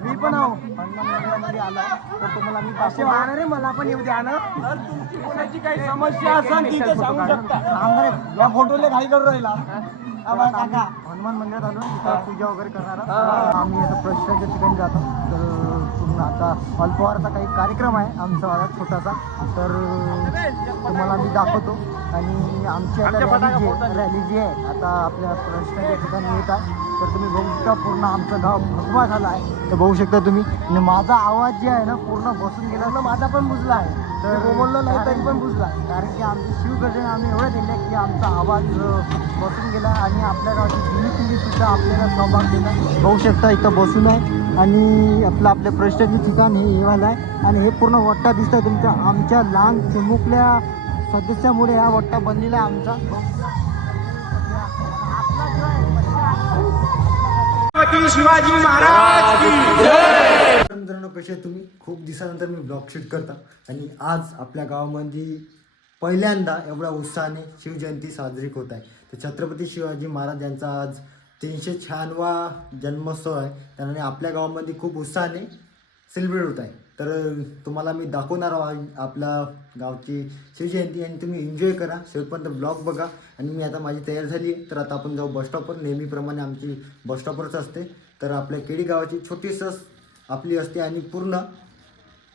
मी पण आहो हनुमान आला तर तुम्हाला मी पाचशे वाहणार आहे. मला पण येऊ द्या ना. तर तुमची कोणाची काही समस्या असेल तिथे सांगू शकता. या फोटोला काही करू राहिला काका हनुमान मंदिरात आलो तिथं पूजा वगैरे करणार. आम्ही आता प्रश्नाच्या ठिकाणी जातो. तर पूर्ण आता अल्पहाराचा काही कार्यक्रम आहे आमचा माझा छोटासा. तर तुम्हाला मी दाखवतो. आणि आमची आता रॅली जी आहे आता आपल्या प्रश्नाच्या ठिकाणी येत आहे. तर तुम्ही बघू शकता पूर्ण आमचं गाव भगवा झाला आहे. तर बघू शकता तुम्ही. आणि माझा आवाज जे आहे ना पूर्ण बसून गेला ना. माझा पण बुजला आहे. तर बोललो नाही तरी पण बुजला. कारण की आमची शिवगर्जन आम्ही एवढं दिले की आमचा आवाज बसून गेला. आणि आपल्या गावची जुनी पिढीसुद्धा आपल्याला सहभाग दिला. बघू शकता इथं बसून आहे. आणि आपल्या प्रश्नाचे ठिकाण हे येवाला आहे. आणि हे पूर्ण वट्टा दिसत आहे तुमच्या आमच्या लहान चिमुकल्या सदस्यामुळे हा वट्टा बनलेला आहे आमचा. शिवाजी महाराज की मित्रांनो, कसे तुम्ही? खूप दिवसानंतर मी ब्लॉग शूट करता. आणि आज आपल्या गावामध्ये पहिल्यांदा एवढ्या उत्साहाने शिवजयंती साजरी होत आहे. तर छत्रपती शिवाजी महाराज यांचा आज 396वा जन्मोत्सव आहे. त्यामुळे आपल्या गावामध्ये खूप उत्साहाने सेलिब्रेट होत आहे. तर तुम्हाला मी दाखवणार आपल्या गावची शिवजयंती. आणि तुम्ही एन्जॉय करा, शेवटपर्यंत ब्लॉग बघा. आणि मी आता माझी तयार झाली आहे. तर आता आपण जाऊ बसस्टॉपवर. नेहमीप्रमाणे आमची बसस्टॉपवरच असते. तर आपल्या केडी गावाची छोटीसं आपली असते आणि पूर्ण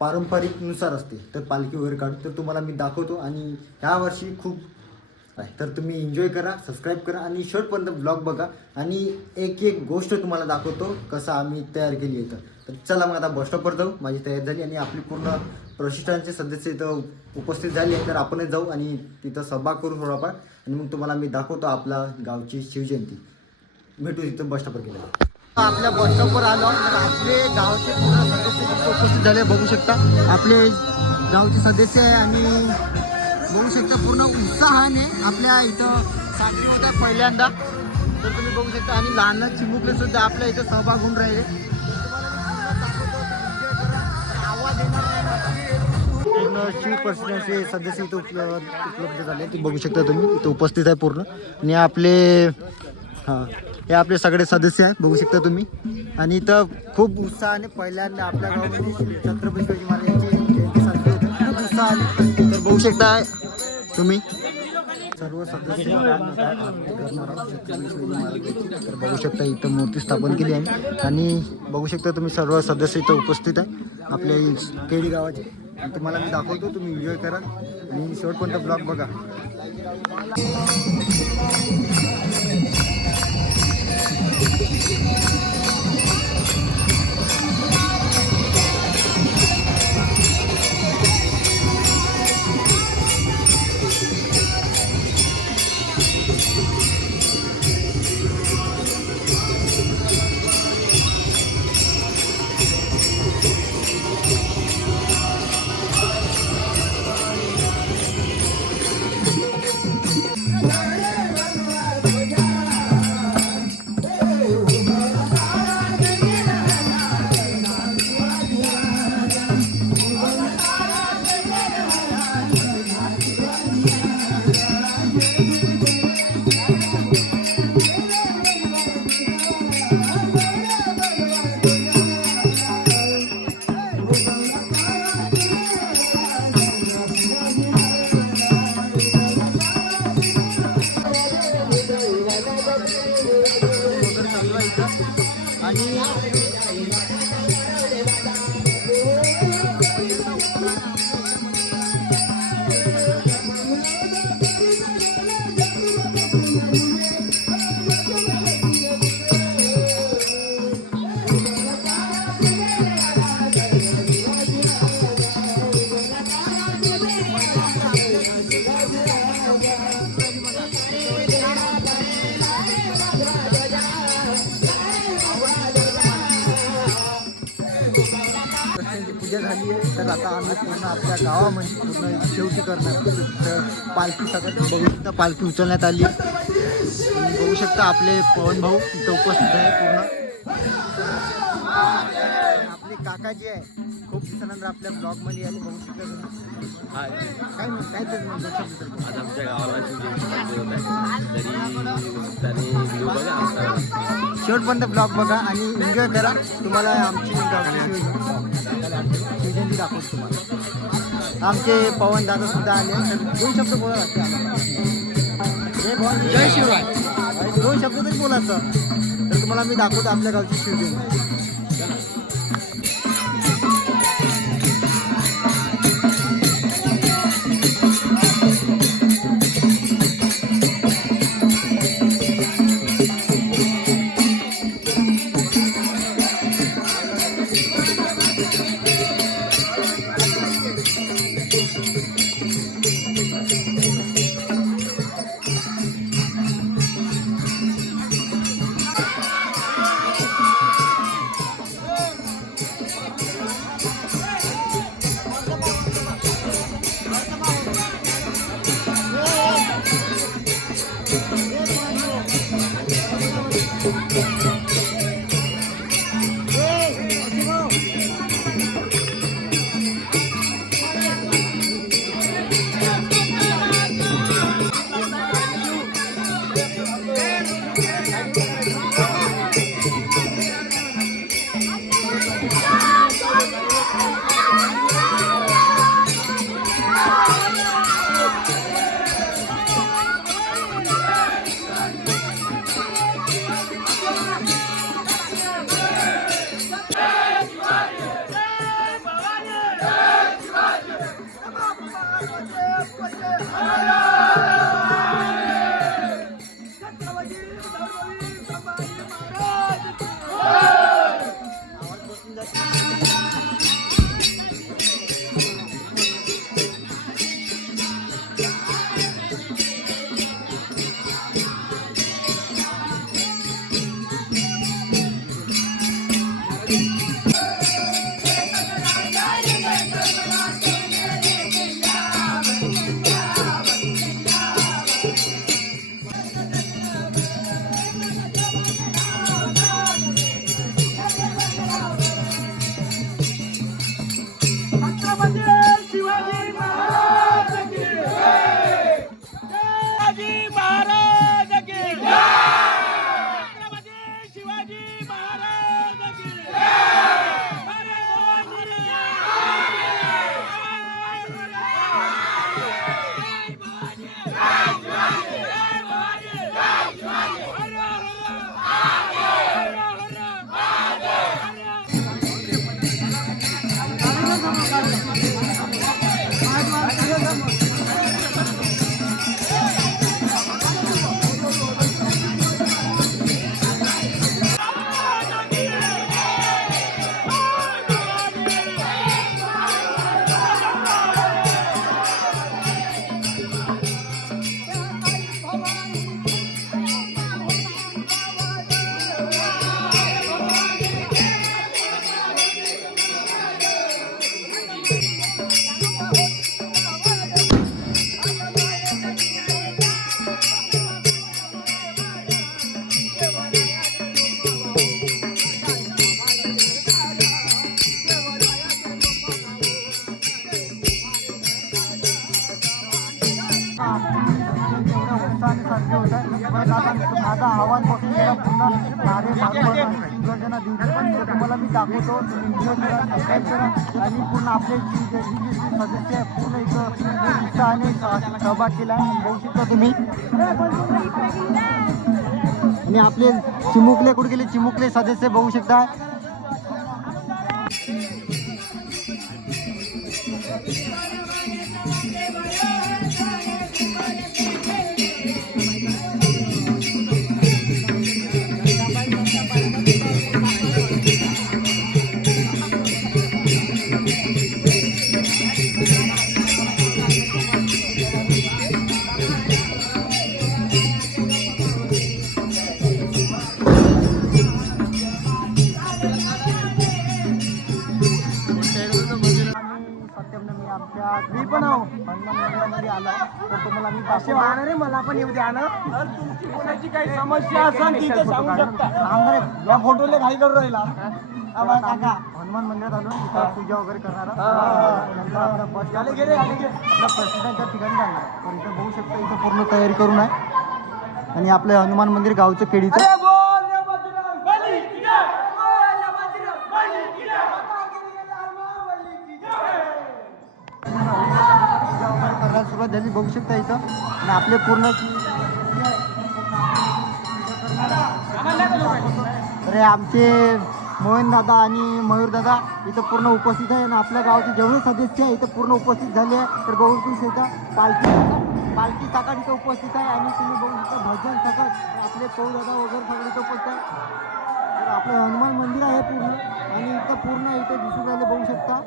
पारंपरिकनुसार असते. तर पालखी वगैरे काढू. तर तुम्हाला मी दाखवतो. आणि ह्या वर्षी खूप आहे. तर तुम्ही एन्जॉय करा, सबस्क्राईब करा आणि शेवटपर्यंत ब्लॉग बघा. आणि एक गोष्ट तुम्हाला दाखवतो कसं आम्ही तयार केली आहे. तर चला मग आता बसस्टॉपवर जाऊ. माझी तयारी झाली आणि आपली पूर्ण प्रशिक्षणाचे सदस्य इथं उपस्थित झाले आहे. तर आपणच जाऊ आणि तिथं सहभाग करू थोडाफार. आणि मग तुम्हाला मी दाखवतो आपला गावची शिवजयंती. भेटू तिथं बसस्टॉपवर गेला. आपल्या बसस्टॉपवर आलो. तर आपले गावचे पूर्ण सदस्य तिथं उपस्थित झाले. बघू शकता आपले गावचे सदस्य आहे. आणि बघू शकता पूर्ण उत्साहाने आपल्या इथं साजरी होत आहे पहिल्यांदा. तर तुम्ही बघू शकता. आणि लहान चिमुकले सुद्धा आपल्या इथं सहभाग होऊन राहिले. पूर्ण शिवप्रश्नाचे सदस्य इथं उपलब्ध झाले. ते बघू शकता तुम्ही इथं उपस्थित आहे पूर्ण. आणि आपले हे आपले सगळे सदस्य आहेत. बघू शकता तुम्ही. आणि इथं खूप उत्साहाने पहिल्यांदा आपल्या गावामध्ये छत्रपती शिवाजी महाराजांची जयंती साजरी होते. खूप उत्साहाने. तर बघू शकता तुम्ही सर्व सदस्य तर बघू शकता इथं मूर्ती स्थापन केली आहे. आणि बघू शकता तुम्ही सर्व सदस्य इथं उपस्थित आहे आपल्या केडी गावाचे. तुम्हाला मी दाखवतो. तुम्ही एन्जॉय करा आणि शेवटपर्यंत ब्लॉग बघा. पूजा झाली आहे. तर आता आम्ही पूर्ण आपल्या गावामध्ये पूर्ण शेवटी करणार. तर पालखी सगळं बघू शकता. पालखी उचलण्यात आली. बघू शकता आपले पवन भाऊ इथं उपस्थित आहे पूर्ण. आपले काकाजी आहे खूप दिवसानंतर आपल्या ब्लॉगमध्ये आले बघू शकता तुम्ही. काय तरी म्हणतो शब्द तरी. आज आमच्या गावाला शिवजयंती साजरी होत आहे तरी व्हिडिओ बघा आमचा शेवटपर्यंत ब्लॉग बघा आणि एन्जॉय करा. तुम्हाला आमची गावची शिवजयंती दाखवतो तुम्हाला. आमचे पवन दादा सुद्धा आले तर 2 शब्द बोला लागते आम्हाला. जय शिवराय 2 शब्द तरी बोलायचं तर तुम्हाला मी दाखवतो आपल्या गावची शिवजयंती. माझं आव्हान बसून गेला पुन्हा योजना दिवशी तुम्हाला मी दाखवतो. सबस्क्राईब करा आणि पूर्ण आपले जी सदस्य आहे पूर्ण एक उत्साहाने सहभाग केला आहे बघू शकता तुम्ही. आणि आपले चिमुकले कुठे गेले चिमुकले सदस्य बघू शकता. आमच्या मी पण आहो हनुमान मंदिरामध्ये आलो तर तुम्हाला मी पाचशे वाहणार आहे मला पण येऊ द्या ना तुमची कोणाची काही समस्या असेल तिथे सांगू शकता आमदार या फोटोला घाई करून राहिला काका हनुमान मंदिरात आलो इथं पूजा वगैरे करणार नंतर आपल्या बस आपल्या प्रसिद्धांच्या ठिकाणी जाणार तर इथं बघू शकता इथं पूर्ण तयारी करून आहे आणि आपलं हनुमान मंदिर गावचं केडीचं करायला सुरुवात झाली बघू शकता इथं आणि आपले पूर्ण अरे आमचे मोहन दादा आणि मयूर दादा इथं पूर्ण उपस्थित आहे आणि आपल्या गावाचे जेवढे सदस्य आहे इथं पूर्ण उपस्थित झाले आहे तर बघू शकता पालखी सकाळ इथं उपस्थित आहे आणि तुम्ही बघू शकता भजन सकाळ आपले पौ दादा वगैरे सगळे इथं उपस्थित आहे तर आपलं हनुमान मंदिर आहे पूर्ण आणि इथं पूर्ण इथं दिसून राहिले बघू शकता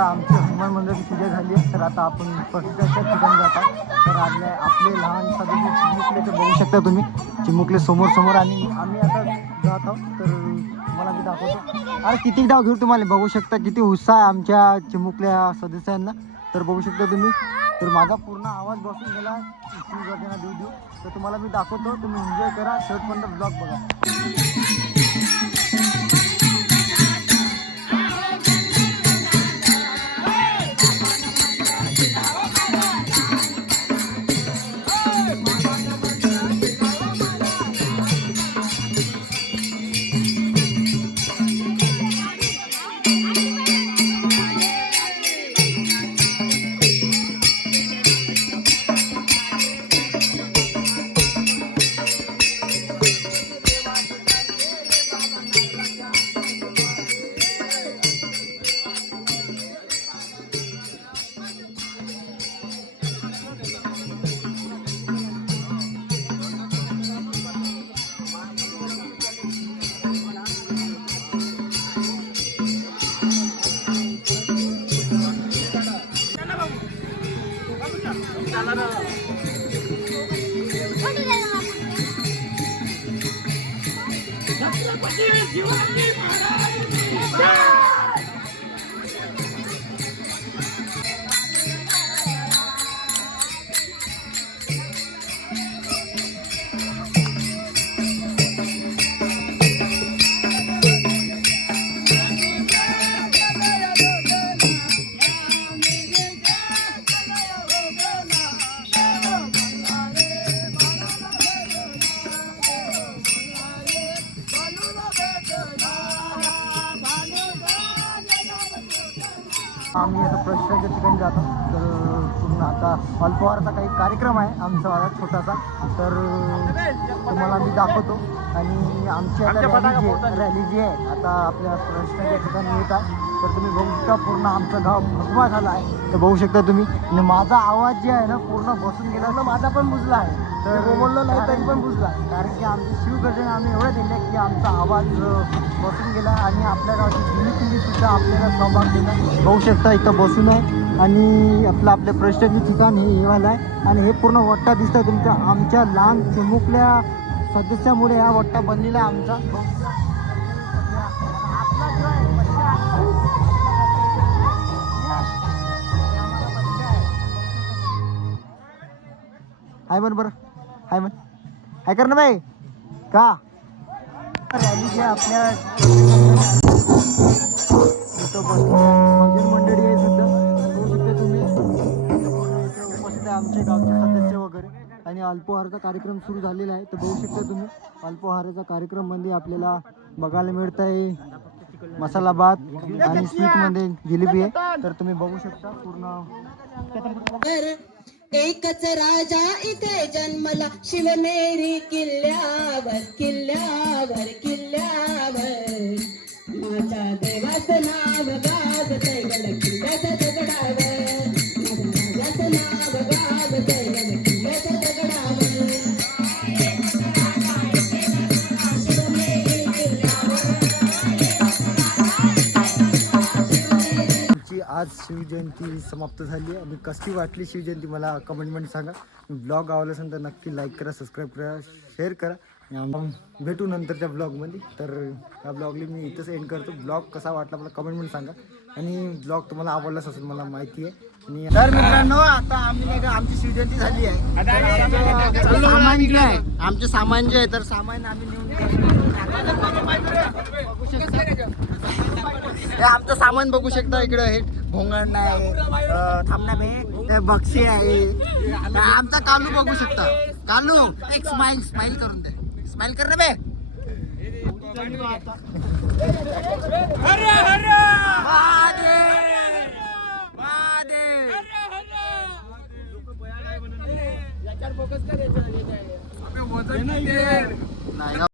आमच्या हनुमान मंदिराची पूजा झाली आहे तर आता आपण प्रसिद्धाच्या ठिकाणी जातात तर आपले लहान सगळे चिमुकले तर बघू शकता तुम्ही चिमुकले समोर आणि आम्ही आता जात आहोत तर तुम्हाला मी दाखवतो अरे किती डाव घेऊ तुम्हाला बघू शकता किती उत्साह आहे आमच्या चिमुकल्या सदस्यांना तर बघू शकता तुम्ही तर माझा पूर्ण आवाज बसून गेला गर्जना देऊ तर तुम्हाला मी दाखवतो तुम्ही एन्जॉय करा शेवटपर्यंत ब्लॉग बघा आम्ही आता प्रशाच्या ठिकाणी जातो तर पूर्ण आता अल्पहाराचा काही कार्यक्रम आहे आमचा माझा छोटासा तर तुम्हाला मी दाखवतो आणि आमची आता रॅली जी आहे आता आपल्या प्रशाच्या ठिकाणी येत आहे तर तुम्ही बघू शकता पूर्ण आमचं गाव भगवा झाला आहे तर बघू शकता तुम्ही आणि माझा आवाज जे आहे ना पूर्ण बसून गेला तर माझा पण बुजला आहे तर बोललो नाही तरी पण बुजला कारण की आमची शिवगर्जना आम्ही एवढं दिले की आमचा आवाज बसून गेला आणि आपल्या गावची जुनी पिढीसुद्धा आपल्याला सहभाग दिला बघू शकता इथं बसून आहे आणि आपल्या प्रश्नाचे ठिकाण हे येवायला आहे आणि हे पूर्ण वट्टा दिसतं तुमच्या आमच्या लहान चिमुकल्या सदस्यामुळे हा वट्टा बनलेला आहे आमचा हाय बरं हाय म्हण हाय कर ना बाई का रॅली जे आपल्या मंडळी आहे सुद्धा बघू शकता तुम्ही उपस्थित आहे आमचे गावचे सदस्य वगैरे आणि अल्पोहाराचा कार्यक्रम सुरू झालेला आहे तर बघू शकता तुम्ही अल्पोहाराचा कार्यक्रममध्ये आपल्याला बघायला मिळत आहे मसाला भात आणि स्वीटमध्ये जिलेबी आहे तर तुम्ही बघू शकता पूर्ण एकच राजा इथे जन्मला शिवनेरी किल्ल्यावर किल्ल्यावर किल्ल्यावर माझ्या देवाचं नाव गाजतंय गड किल्ल्यावर किल्ल्याच्या दगडावर माझ्या राजाचं नाव गावतंय ग किल्ल्याच्या दगडावर आमची आज शिवजयंती समाप्त झाली आहे आणि कशी वाटली शिवजयंती मला कमेंटमध्ये सांगा. ब्लॉग आवडला असेल तर नक्की लाईक करा, सबस्क्राईब करा, शेअर करा. आणि आपण भेटू नंतरच्या ब्लॉगमध्ये. तर या ब्लॉगला मी इथंच एंड करतो. ब्लॉग कसा वाटला मला कमेंटमध्ये सांगा आणि ब्लॉग तुम्हाला आवडलाच असेल मला माहिती आहे. आणि तर मित्रांनो आता आम्ही नाही का आमची शिवजयंती झाली आहे. तर सामान जे आहे आमचे सामान जे आहे तर सामान आम्ही नेऊन हे आमचं सामान बघू शकता. इकडे हे भोंगण आहे, थांबणा बे बक्षी आहे. आमचा कालू बघू शकता. कालू एक स्माइल करून दे. स्माइल कर रे बे. नाही